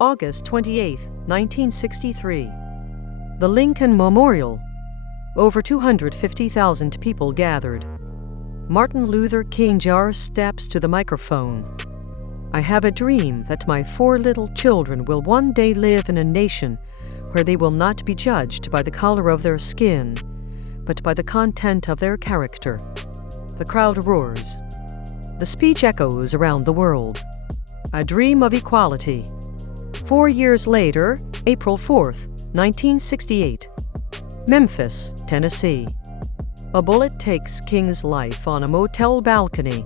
August 28, 1963. The Lincoln Memorial. Over 250,000 people gathered. Martin Luther King Jr. steps to the microphone. I have a dream that my 4 little children will one day live in a nation where they will not be judged by the color of their skin, but by the content of their character. The crowd roars. The speech echoes around the world. A dream of equality. 4 years later, April 4th, 1968. Memphis, Tennessee. A bullet takes King's life on a motel balcony.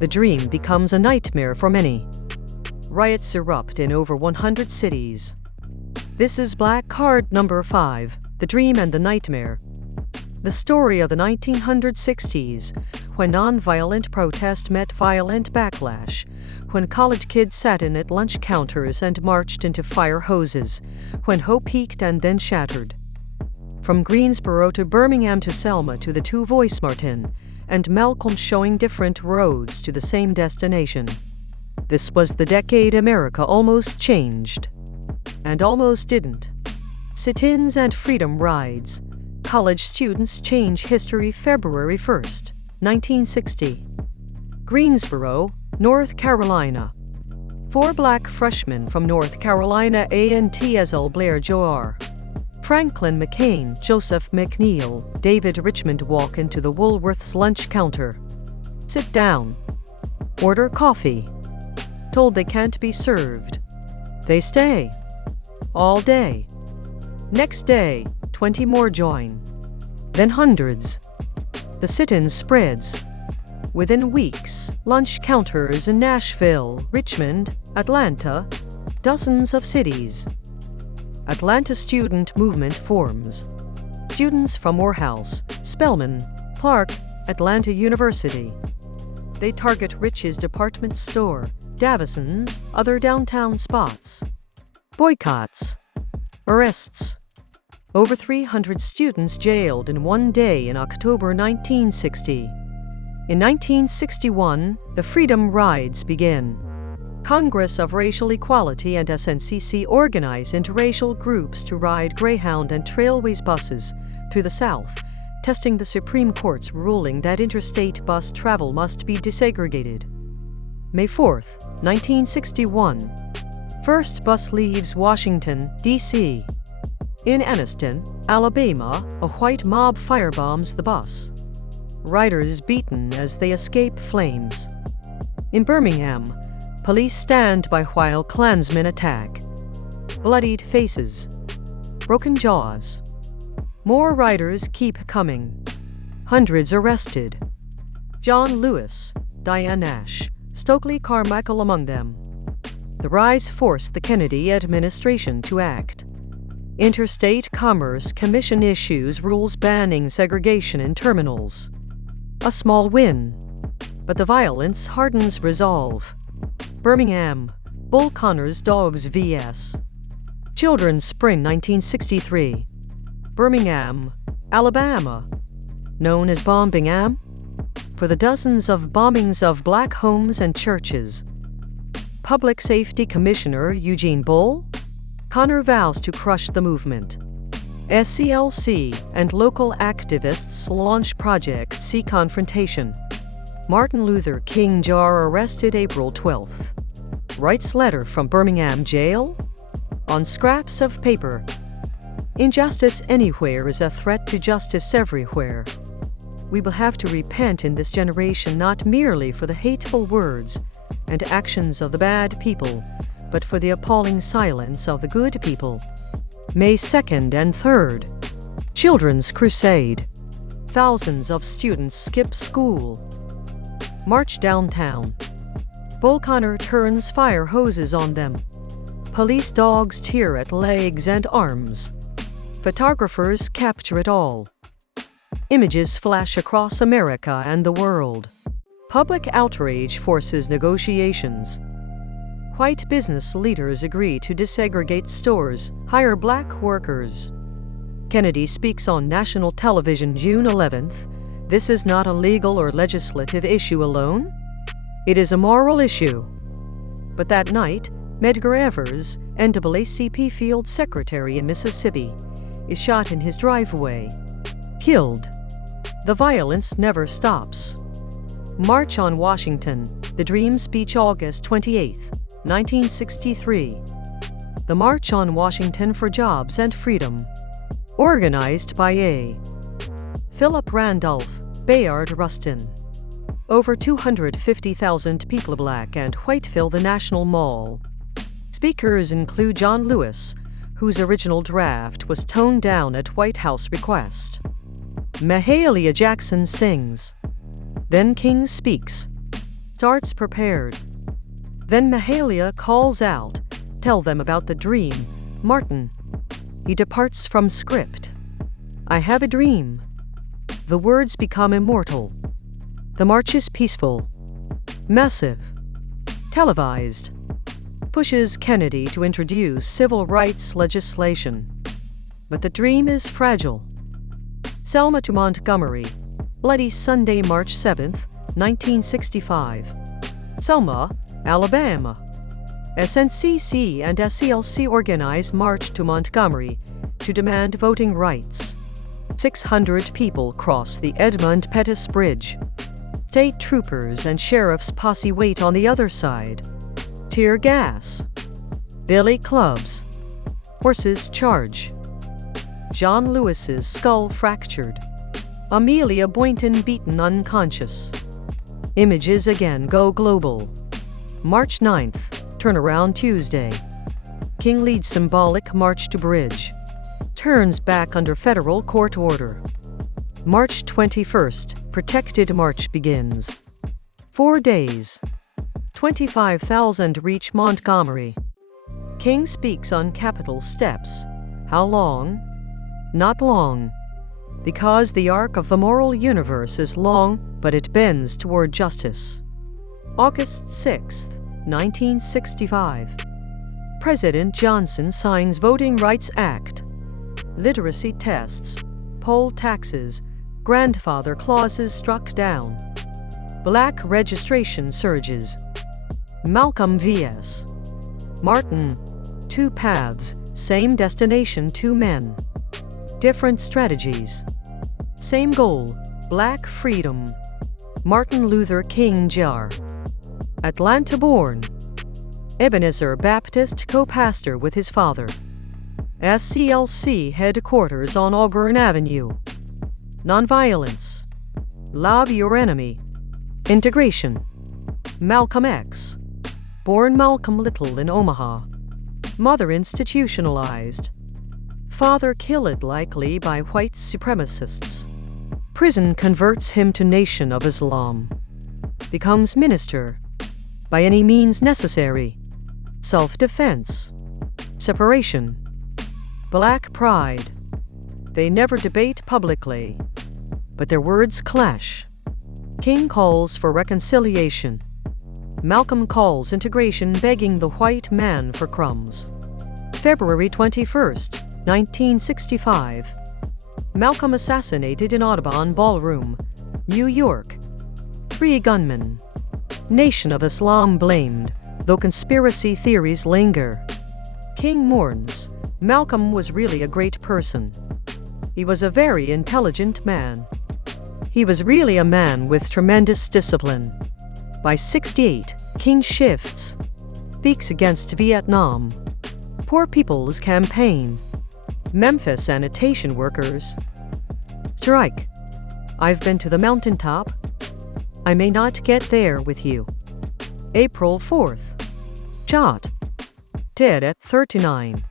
The dream becomes a nightmare for many. Riots erupt in over 100 cities. This is Black Card number 5, The Dream and the Nightmare. The story of the 1960s, when nonviolent protest met violent backlash, when college kids sat in at lunch counters and marched into fire hoses, when hope peaked and then shattered. From Greensboro to Birmingham to Selma to the two Voice Martin and Malcolm showing different roads to the same destination. This was the decade America almost changed. And almost didn't. Sit-ins and freedom rides. College students change history February 1st, 1960. Greensboro, North Carolina. 4 black freshmen from North Carolina A&T as Blair Jr., Franklin McCain, Joseph McNeil, David Richmond walk into the Woolworth's lunch counter. Sit down. Order coffee. Told they can't be served. They stay. All day. Next day, 20 more join. Then hundreds. The sit-in spreads. Within weeks, lunch counters in Nashville, Richmond, Atlanta, dozens of cities. Atlanta student movement forms. Students from Morehouse, Spelman, Clark, Atlanta University. They target Rich's department store, Davison's, other downtown spots. Boycotts. Arrests. Over 300 students jailed in one day in October 1960. In 1961, the Freedom Rides begin. Congress of Racial Equality and SNCC organize interracial groups to ride Greyhound and Trailways buses through the South, testing the Supreme Court's ruling that interstate bus travel must be desegregated. May 4th, 1961. First bus leaves Washington, D.C. In Anniston, Alabama, a white mob firebombs the bus. Riders beaten as they escape flames. In Birmingham, police stand by while Klansmen attack. Bloodied faces. Broken jaws. More riders keep coming. Hundreds arrested. John Lewis, Diane Nash, Stokely Carmichael among them. The rise forced the Kennedy administration to act. Interstate Commerce Commission issues rules banning segregation in terminals. A small win. But the violence hardens resolve. Birmingham, Bull Connors Dogs vs. Children's Spring 1963. Birmingham, Alabama. Known as Bombingham? For the dozens of bombings of black homes and churches. Public Safety Commissioner Eugene Bull Connor vows to crush the movement. SCLC and local activists launch Project C Confrontation. Martin Luther King Jr. arrested April 12th. Writes letter from Birmingham jail? On scraps of paper. Injustice anywhere is a threat to justice everywhere. We will have to repent in this generation not merely for the hateful words and actions of the bad people, but for the appalling silence of the good people. May 2nd and 3rd. Children's Crusade. Thousands of students skip school. March downtown. Bull Connor turns fire hoses on them. Police dogs tear at legs and arms. Photographers capture it all. Images flash across America and the world. Public outrage forces negotiations. White business leaders agree to desegregate stores, hire black workers. Kennedy speaks on national television June 11th. This is not a legal or legislative issue alone. It is a moral issue. But that night, Medgar Evers, NAACP field secretary in Mississippi, is shot in his driveway. Killed. The violence never stops. March on Washington, the Dream Speech, August 28, 1963. The March on Washington for Jobs and Freedom. Organized by A. Philip Randolph, Bayard Rustin. Over 250,000 people, black and white, fill the National Mall. Speakers include John Lewis, whose original draft was toned down at White House request. Mahalia Jackson sings. Then King speaks. Starts prepared. Then Mahalia calls out, "Tell them about the dream, Martin." He departs from script. "I have a dream." The words become immortal. The march is peaceful. Massive. Televised. Pushes Kennedy to introduce civil rights legislation. But the dream is fragile. Selma to Montgomery. Bloody Sunday, March 7, 1965. Selma, Alabama. SNCC and SCLC organize march to Montgomery to demand voting rights. 600 people cross the Edmund Pettus Bridge. State troopers and sheriff's posse wait on the other side. Tear gas. Billy clubs. Horses charge. John Lewis's skull fractured. Amelia Boynton beaten unconscious. Images again go global. March 9th, turnaround Tuesday. King leads symbolic march to bridge. Turns back under federal court order. March 21st, protected march begins. 4 days. 25,000 reach Montgomery. King speaks on Capitol steps. How long? Not long. Because the arc of the moral universe is long, but it bends toward justice. August 6, 1965. President Johnson signs Voting Rights Act. Literacy tests, poll taxes, grandfather clauses struck down. Black registration surges. Malcolm vs. Martin. Two paths, same destination, two men. Different strategies. Same goal, black freedom. Martin Luther King Jr. Atlanta born. Ebenezer Baptist co-pastor with his father. SCLC headquarters on Auburn Avenue. Nonviolence. Love your enemy. Integration. Malcolm X. Born Malcolm Little in Omaha. Mother institutionalized. Father killed likely by white supremacists. Prison converts him to Nation of Islam. Becomes minister. By any means necessary. Self-defense. Separation. Black pride. They never debate publicly, but their words clash. King calls for reconciliation. Malcolm calls integration, begging the white man for crumbs. February 21st, 1965. Malcolm assassinated in Audubon Ballroom, New York. 3 gunmen. Nation of Islam blamed, though conspiracy theories linger. King mourns. Malcolm was really a great person. He was a very intelligent man. He was really a man with tremendous discipline. By 68, King shifts. Speaks against Vietnam. Poor People's Campaign. Memphis sanitation workers. Strike. I've been to the mountaintop. I may not get there with you. April 4th. Shot. Dead at 39.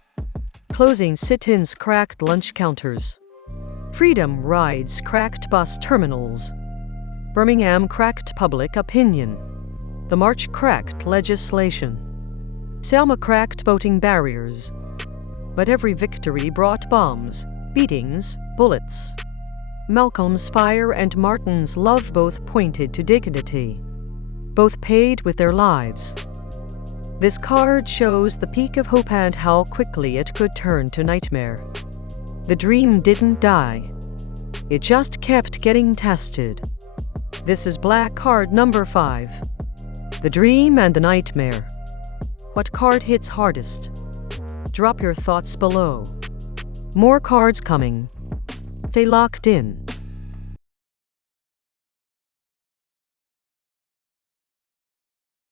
Closing sit-ins, cracked lunch counters. Freedom rides, cracked bus terminals. Birmingham cracked public opinion. The march cracked legislation. Selma cracked voting barriers. But every victory brought bombs, beatings, bullets. Malcolm's fire and Martin's love both pointed to dignity. Both paid with their lives. This card shows the peak of hope and how quickly it could turn to nightmare. The dream didn't die. It just kept getting tested. This is black card number 5. The dream and the nightmare. What card hits hardest? Drop your thoughts below. More cards coming. Stay locked in.